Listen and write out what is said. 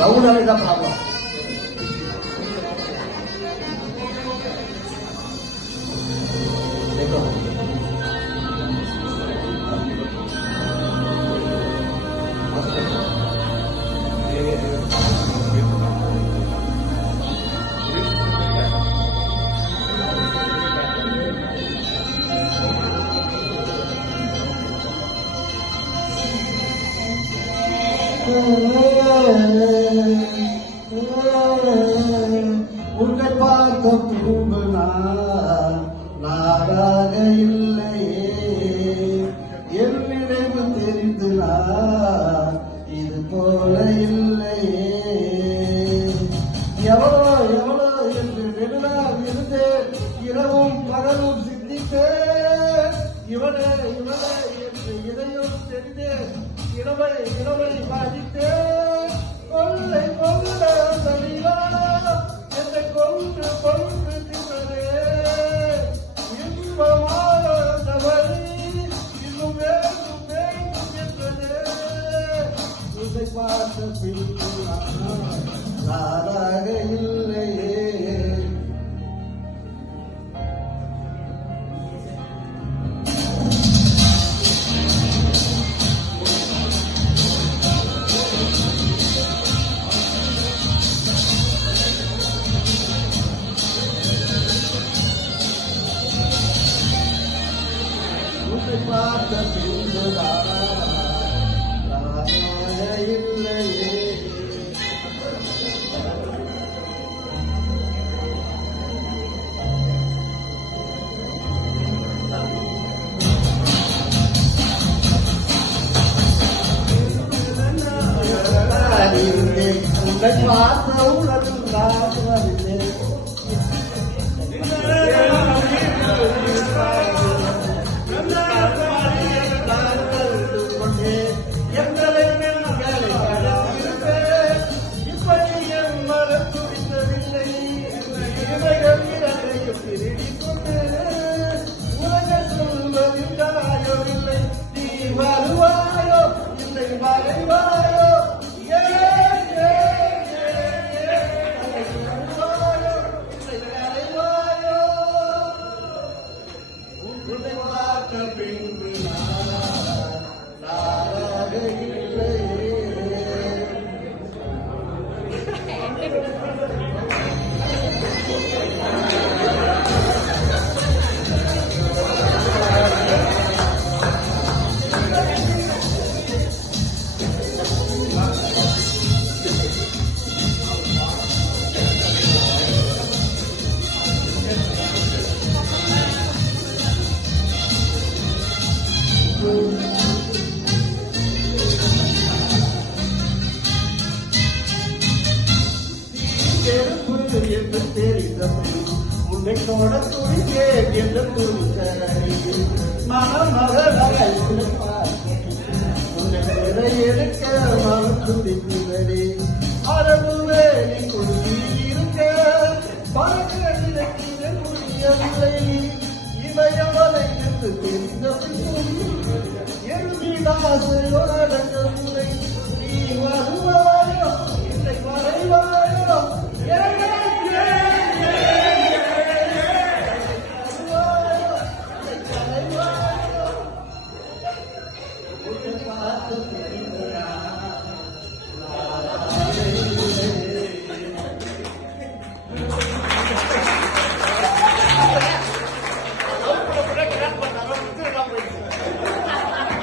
லவ்னாலே தான் ப்ராப்ளம். உன்னை பார்த்த பூம்பு நாடாக இல்லையே, என் நினைவு தெரிந்து இது போல இல்லையே. எவ்வளோ எவ்வளோ என்று நெடுநாள் இருந்து இரவும் பகலும் சிந்தித்தேன். இவனே இவனே என்று இதையும் தெரிந்து இளமை இளமை பாதித்தேன். கொள்ளை கொள்ள சரிவா என்னை கொன்று கொன்று தின்னரே, இன்பமான தவறி இன்னும் வேண்டும் வேண்டும் என்றதே. உன்னை பார்த்த பின்பு நானாக இல்லையே. பார்த்த பின்பு நானாக இல்லையே. உன்னை பார்த்த உடல் நான் வருந்தேன். வருவாயோ இல்லை வரைவாயோ, உன்னை பார்த்த பின்பு நானாக இல்லையே. என்று தெரிந்தது உன்னை தொட துடித்தேன் என்று துடித்தடி மனமகளை உன்னை விதை எடுக்க மனம் துடித்தடி அரபுவே நீ குடி இருக்க பறக்க முடியவில்லை. இவையவளை என்று தெரிந்தது